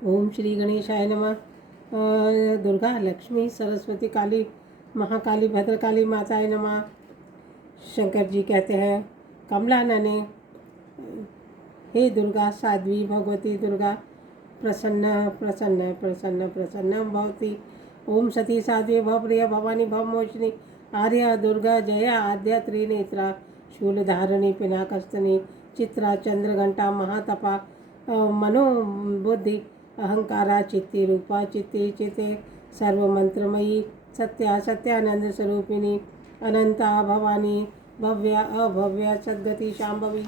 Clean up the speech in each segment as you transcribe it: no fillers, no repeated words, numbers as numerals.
ओम श्री गणेशाय नमः। दुर्गा लक्ष्मी सरस्वती काली महाकाली भद्रकाली माताए नमः। शंकर जी कहते हैं कमला नने, हे दुर्गा साध्वी भगवती दुर्गा प्रसन्न प्रसन्न प्रसन्न प्रसन्न भवती। ओम सती साध्वी भवप्रिय भवानी भवमोचिनी आर्या दुर्गा जया आद्या त्रिनेत्रा शूलधारिणी पिनाकस्तनी चित्रा चंद्रघंटा महातपा मनोबुद्धि अहंकारा चित्ती रूपा चित्ती चिते सर्वमंत्रमयी सत्या सत्यानंद स्वरूपिणी अनंता भवानी भव्या अभव्या सद्गति शांभवी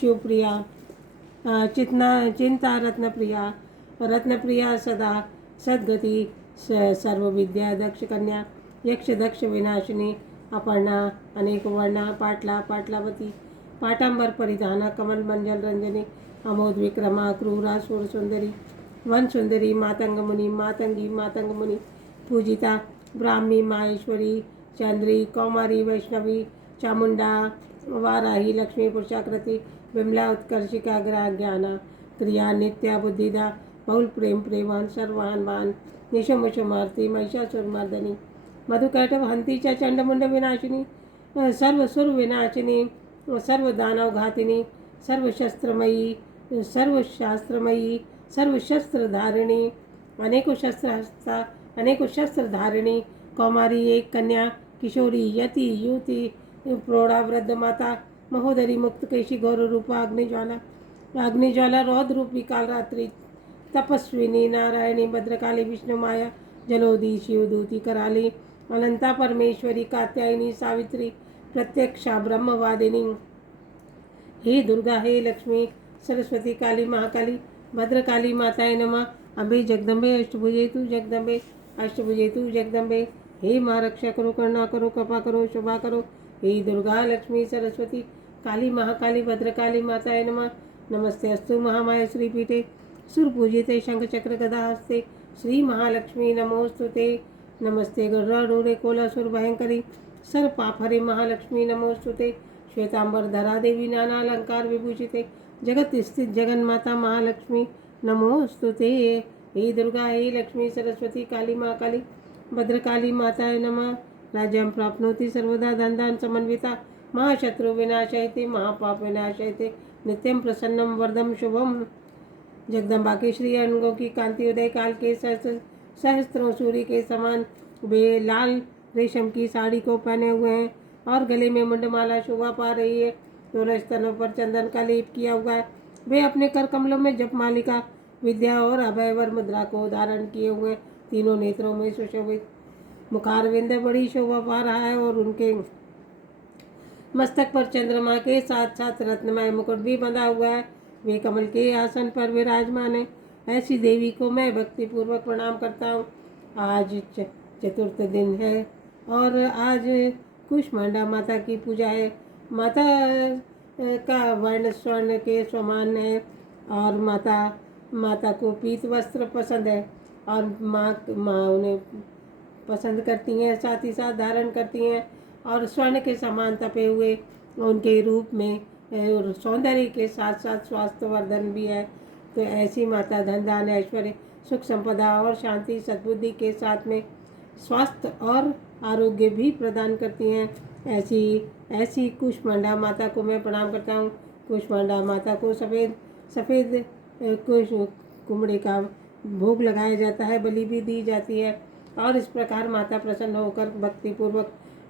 शिवप्रिया चितना चिंता रत्नप्रिया रत्नप्रिया सदा सद्गति सर्वविद्या दक्ष कन्या यक्ष दक्ष विनाशिनी अपर्णा अनेक वर्णा पाटला पाटलावती पाटांबर परिधाना कमल मंजल रंजनी अमोद विक्रमा क्रूरा सुर सुंदरी वन सुंदरी मातंग मुनि पूजिता ब्राह्मी माहेश्वरी चंद्री कौमारी वैष्णवी चामुंडा वाराही लक्ष्मी पुरुषाकृति विमला उत्कर्षिका ग्रह ज्ञाना क्रिया नित्या बुद्धिदा बहुल प्रेम प्रेमान सर्वान्वान निशमुषमार्ति महिषासुरमर्दनी मधुकैटव हंती च चंडमुंड विनाशिनी सर्वसुर विनाशिनी सर्वदानव घातिनी सर्वशस्त्रमयी सर्वशास्त्रमयी सर्वशस्त्रधारिणी अनेकों शस्त्र हस्ता अनेकों शस्त्र धारिणी कौमारी एक कन्या किशोरी यति युवती प्रौढ़ा वृद्ध माता महोदरी मुक्त केशी गौर रूपा अग्निज्वाला रौद्र रूपी कालरात्रि तपस्विनी नारायणी भद्रकाली विष्णु माया जलोदी शिवदूती कराली अनंता परमेश्वरी कात्यायनी सावित्री प्रत्यक्षा ब्रह्मवादिनी। हे दुर्गा हे लक्ष्मी सरस्वती काली महाकाली भद्रकाली माताए नमः। अम्बे जगदम्बे अष्टभुजे तु जगदम्बे अष्टभुजे तु जगदम्बे। हे माँ रक्षा करो करुणा करो कृपा करो शोभा करो। हे दुर्गा लक्ष्मी सरस्वती काली महाकाली भद्रकाली माताए नमः। नमस्ते अस्तु महामाया श्रीपीठे सुरपूजिते शंख चक्र गदा हस्ते श्री महालक्ष्मी नमोस्तुते। नमस्ते गरुड़ारूढ़े कोलासुर भयंकरी सर पापहरे महालक्ष्मी नमोस्तुते। श्वेतांबर धरा देवी नाना अलंकार विभूषिते जगत स्थित जगन माता महालक्ष्मी नमोस्तुते। हे दुर्गा हे लक्ष्मी सरस्वती काली महाकाली भद्रकाली माताय नमः। राज्यं प्राप्नोति सर्वदा धनधान समन्विता महाशत्रु विनाशयते महापाप विनाशयते नित्यं प्रसन्नं वरदं शुभम। जगदम्बा के श्री अंगों की कांति उदय काल के सहस्त्रों सूर्य के समान वे लाल रेशम की साड़ी को पहने हुए हैं और गले में मुंडमाला शोभा पा रही है। दोनों स्तनों पर चंदन का लेप किया हुआ है। वे अपने कर कमलों में जपमालिका विद्या और अभयवर मुद्रा को धारण किए हुए तीनों नेत्रों में सुशोभित मुखारविंद बड़ी शोभा पा रहा है और उनके मस्तक पर चंद्रमा के साथ साथ रत्नमय मुकुट भी बंधा हुआ है। वे कमल के आसन पर विराजमान है। ऐसी देवी को मैं भक्ति पूर्वक प्रणाम करता हूँ। आज चतुर्थ दिन है और आज कुष्मांडा माता की पूजा है। माता का वर्ण स्वर्ण के समान है और माता को पीत वस्त्र पसंद है और माँ उन्हें पसंद करती हैं, साथ ही साथ धारण करती हैं और स्वर्ण के समान तपे हुए उनके रूप में सौंदर्य के साथ साथ स्वास्थ्य वर्धन भी है। तो ऐसी माता धन धान ऐश्वर्य सुख संपदा और शांति सद्बुद्धि के साथ में स्वास्थ्य और आरोग्य भी प्रदान करती हैं। ऐसी कुष्मांडा माता को मैं प्रणाम करता हूँ। कुष्मांडा माता को सफ़ेद कुमड़े का भोग लगाया जाता है, बलि भी दी जाती है और इस प्रकार माता प्रसन्न होकर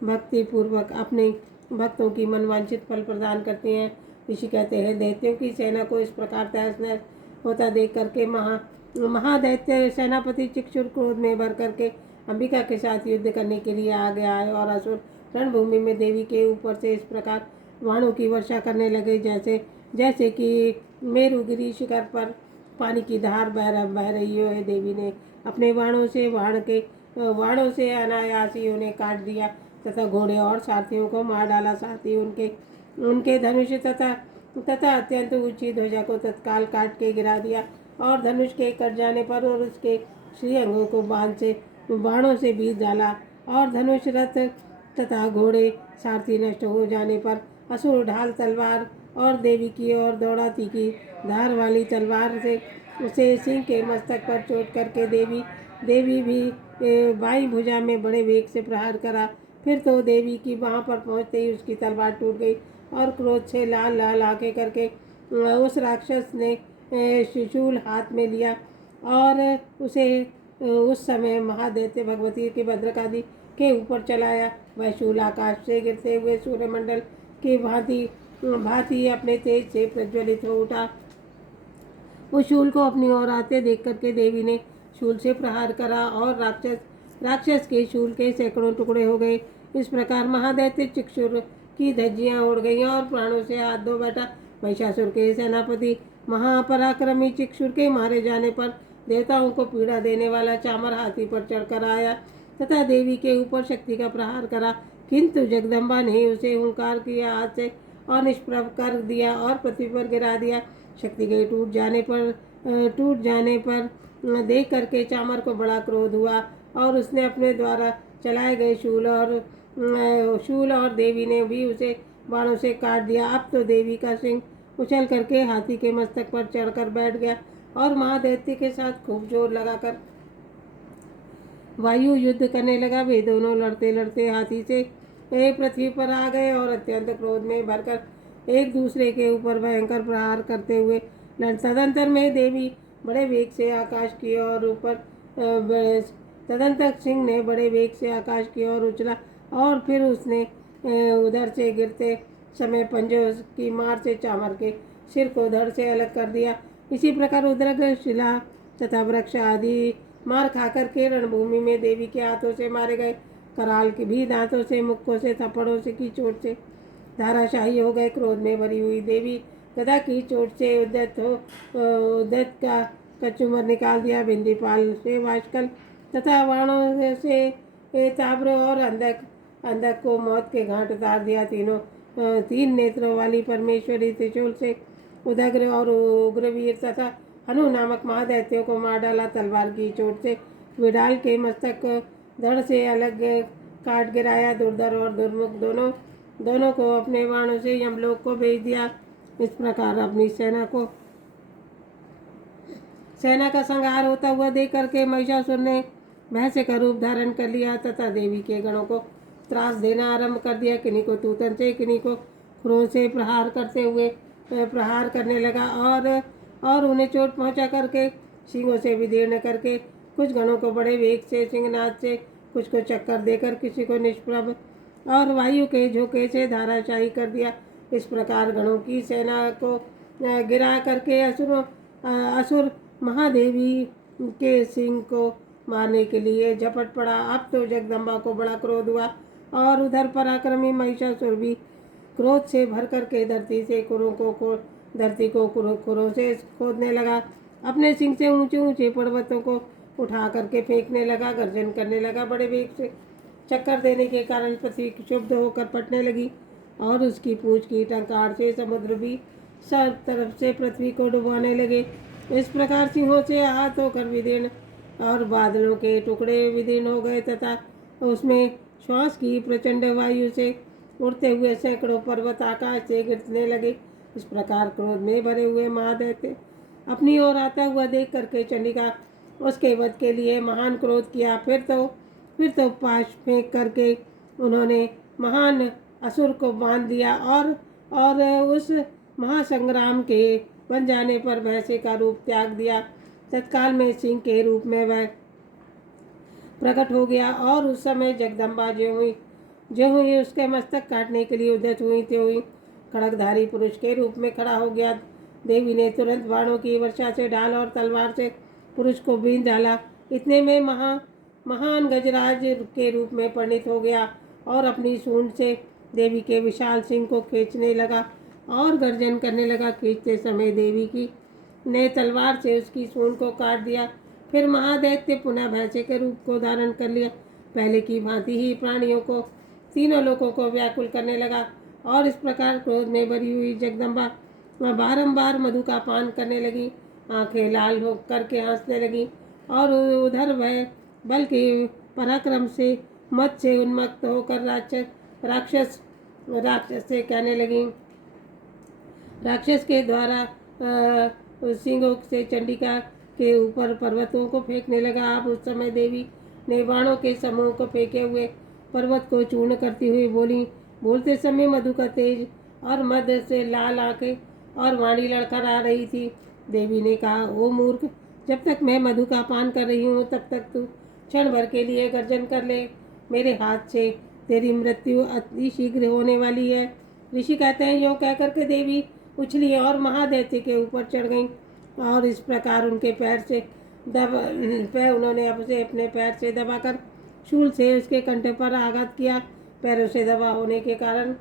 भक्तिपूर्वक अपने भक्तों की मनवांछित फल प्रदान करती हैं। ऋषि कहते हैं दैत्यों की सेना को इस प्रकार तहस नहस होता देख करके महादैत्य सेनापति चिक्षुर क्रोध में भर करके अंबिका के साथ युद्ध करने के लिए आ गया है और असुर रणभूमि में देवी के ऊपर से इस प्रकार बाणों की वर्षा करने लगे जैसे कि मेरुगिरी शिखर पर पानी की धार बह रही हो। देवी ने अपने बाणों से अनायास ही उन्हें काट दिया तथा घोड़े और सारथियों को मार डाला। साथ ही उनके धनुष तथा अत्यंत ऊंची ध्वजा को तत्काल काट के गिरा दिया और धनुष के कट जाने पर और उसके श्रीअंगों को बाणों से बीत डाला और धनुष रथ तथा घोड़े सारथी नष्ट हो जाने पर असुर ढाल तलवार और देवी की ओर दौड़ा तीखी धार वाली तलवार से उसे सिंह के मस्तक पर चोट करके देवी भी बाईं भुजा में बड़े वेग से प्रहार करा। फिर तो देवी की वहाँ पर पहुँचते ही उसकी तलवार टूट गई और क्रोध से लाल लाल आंखें करके उस राक्षस ने त्रिशूल हाथ में लिया और उसे उस समय महादैत्य भगवती की भद्रकाली के ऊपर चलाया। वह शूल आकाश से गिरते हुए सूर्यमंडल की भांति भांति अपने तेज से प्रज्वलित हो उठा। उस शूल को अपनी ओर आते देख करके देवी ने शूल से प्रहार करा और राक्षस के शूल के सैकड़ों टुकड़े हो गए। इस प्रकार महादैत्य चिक्षुर की धज्जियां उड़ गईं और प्राणों से हाथ धो बैठा। महिषासुर के सेनापति महापराक्रमी चिक्षुर के मारे जाने पर देवताओं को पीड़ा देने वाला चामर हाथी पर चढ़कर आया तथा देवी के ऊपर शक्ति का प्रहार करा, किंतु जगदम्बा ने उसे हुंकार किया हाथ से और निष्प्रभ कर दिया और पृथ्वी पर गिरा दिया। शक्ति के टूट जाने पर देख करके चामर को बड़ा क्रोध हुआ और उसने अपने द्वारा चलाए गए शूल और देवी ने भी उसे बाणों से काट दिया। अब तो देवी का सिंह उछल करके हाथी के मस्तक पर चढ़कर बैठ गया और महादैत्य के साथ खूब जोर लगाकर वायु युद्ध करने लगा। वे दोनों लड़ते लड़ते हाथी से पृथ्वी पर आ गए और अत्यंत क्रोध में भरकर एक दूसरे के ऊपर भयंकर प्रहार करते हुए तदंतर में देवी बड़े वेग से आकाश की ओर तदंतर सिंह ने बड़े वेग से आकाश की ओर उछला और फिर उसने उधर से गिरते समय पंजों की मार से चामर के सिर को धड़ से अलग कर दिया। इसी प्रकार उद्रग शिला तथा वृक्ष आदि मार खाकर के रणभूमि में देवी के हाथों से मारे गए। कराल के भी दांतों से, मुक्कों से, थप्पड़ों से की चोट से धाराशाही हो गए। क्रोध में भरी हुई देवी गदा की चोट से उद्यत का कचुमर निकाल दिया। बिंदीपाल से वाशकल तथा बाणों से ताब्र और अंधक को मौत के घाट उतार दिया। तीन नेत्रों वाली परमेश्वरी त्रिशूल से उदग्र और उग्रवीर तथा हनु नामक महादैत्यों को मार डाला। तलवार की चोट से विडाल के मस्तक धड़ से अलग काट गिराया। दुर्धर और दुर्मुख दोनों को अपने बाणों से यमलोक को भेज दिया। इस प्रकार अपनी सेना का संहार होता हुआ देख करके महिषासुर ने भैंसे का रूप धारण कर लिया तथा देवी के गणों को त्रास देना आरंभ कर दिया। किन्हीं को तूतन से, किन्हीं को खुरों से प्रहार करने लगा और उन्हें चोट पहुंचा करके सिंगों से विदीर्ण करके कुछ गणों को बड़े वेग से सिंहनाद से, कुछ को चक्कर देकर, किसी को निष्प्रभ और वायु के झोंके से धाराशाही कर दिया। इस प्रकार गणों की सेना को गिरा करके असुर महादेवी के सिंह को मारने के लिए झपट पड़ा। अब तो जगदम्बा को बड़ा क्रोध हुआ और उधर पराक्रमी महिषासुर भी क्रोध से भर करके धरती को खुरों से खोदने लगा। अपने सिंह से ऊंचे ऊंचे पर्वतों को उठा करके फेंकने लगा, गर्जन करने लगा। बड़े वेग से चक्कर देने के कारण पृथ्वी क्षुब्ध होकर फटने लगी और उसकी पूंछ की टंकार से समुद्र भी सब तरफ से पृथ्वी को डुबाने लगे। इस प्रकार सिंहों से आहत होकर विदीर्ण और बादलों के टुकड़े विदीर्ण हो गए तथा उसमें श्वास की प्रचंड वायु से उड़ते हुए सैकड़ों पर्वत आकाश से गिरने लगे। इस प्रकार क्रोध में भरे हुए महादैत्य अपनी ओर आता हुआ देख करके चंडिका उसके वध के लिए महान क्रोध किया। फिर तो पाश फेंक करके उन्होंने महान असुर को बांध दिया और उस महासंग्राम के बन जाने पर भैंसे का रूप त्याग दिया। तत्काल में सिंह के रूप में वह प्रकट हो गया और उस समय जगदम्बा जो हुई उसके मस्तक काटने के लिए उद्यत हुई त्यों ही खड़गधारी पुरुष के रूप में खड़ा हो गया। देवी ने तुरंत बाणों की वर्षा से ढाल और तलवार से पुरुष को बींध डाला। इतने में महान गजराज के रूप में परिणित हो गया और अपनी सूंड से देवी के विशाल सिंह को खींचने लगा और गर्जन करने लगा। खींचते समय देवी की ने तलवार से उसकी सूंड को काट दिया। फिर महादैत्य पुनः भैंसे के रूप को धारण कर लिया। पहले की भांति ही प्राणियों को, तीनों लोगों को व्याकुल करने लगा और इस प्रकार क्रोध में भरी हुई जगदम्बा बारंबार मधु का पान करने लगी। आंखें लाल हो करके हंसने लगी और उधर वह बल के पराक्रम से मत से उन्मत्त होकर राक्षस से कहने लगी, राक्षस के द्वारा उस सिंगों से चंडिका के ऊपर पर्वतों को फेंकने लगा। अब उस समय देवी ने बाणों के समूह को फेंके हुए पर्वत को चूर्ण करती हुई बोली। बोलते समय मधु का तेज और मध्य से लाल आंखें और वाणी लड़खड़ा रही थी। देवी ने कहा, ओ मूर्ख, जब तक मैं मधु का पान कर रही हूँ तब तक तू क्षण भर के लिए गर्जन कर ले। मेरे हाथ से तेरी मृत्यु अति शीघ्र होने वाली है। ऋषि कहते हैं, यूँ कह करके देवी उछली और महादैत्य के ऊपर चढ़ गई और इस प्रकार उनके उन्होंने उसे अपने पैर से दबाकर शूल से उसके कंठे पर आघात किया। पैरों से दबा होने के कारण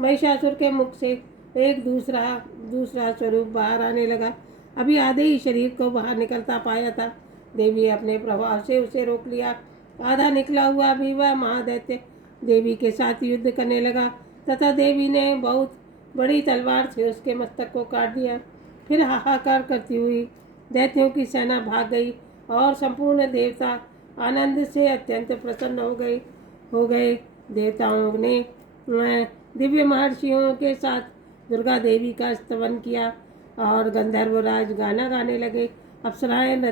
महिषासुर के मुख से एक दूसरा स्वरूप बाहर आने लगा। अभी आधे ही शरीर को बाहर निकलता पाया था। देवी अपने प्रभाव से उसे रोक लिया। आधा निकला हुआ भी वह महादैत्य देवी के साथ युद्ध करने लगा तथा देवी ने बहुत बड़ी तलवार से उसके मस्तक को काट दिया। फिर हाहाकार करती हुई दैत्यों की सेना भाग गई और संपूर्ण देवता आनंद से अत्यंत प्रसन्न हो गए। देवताओं ने दिव्य महर्षियों के साथ दुर्गा देवी का स्तवन किया और गंधर्वराज गाना गाने लगे। अप्सराएं